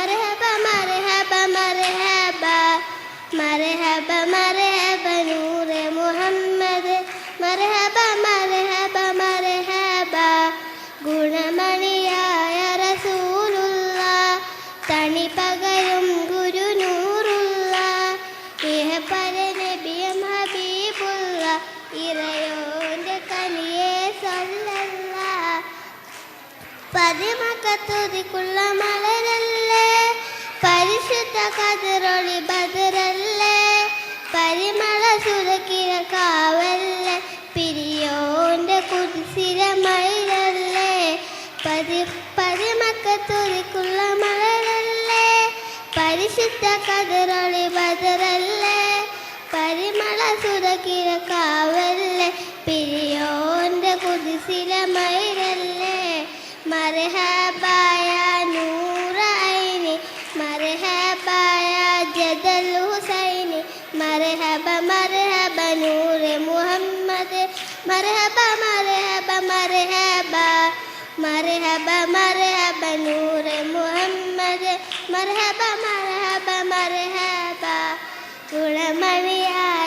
മർഹബ മർഹബ മർഹബ മർഹബ മർഹബ നൂറെ മുഹമ്മദ് മർഹബ മർഹബ മർഹബ ഗുണമണിയായ റസൂലുള്ള തണി പകരും ഗുരു നൂറുള്ള ഇഹപര നബിയും ഹബീബുള്ള ഇറയോന്റെ കനിയെ സല്ലല്ല പതിമക്കത്തുതിക്കുള്ള മലരല്ലേ പരിശുദ്ധ കതിരൊളി ബദറല്ലേ പരിമള സുരക്കിര കാവല്ലേ പിരിയോന്റെ കുതിസിരമയിലല്ലേ പതിമക്കത്തുതിക്കുള്ള മലരല്ലേ പരിശുദ്ധ കതിരൊളി ബദറല്ലേ പരിമള സുരക്കിര കാവല്ലേ പിരിയോന്റെ കുതിസിരമയിലല്ലേ മർഹബായ നൂറൈനി മർഹബായ ജദൽ ഹുസൈനി മർഹബ മർഹബ നൂറെ മുഹമ്മദ് മർഹബ മർഹബ മർഹബ മർഹബ മർഹബ നൂറെ മുഹമ്മദ് മർഹബ മർഹബ മർഹബ ഗുണമണിയായ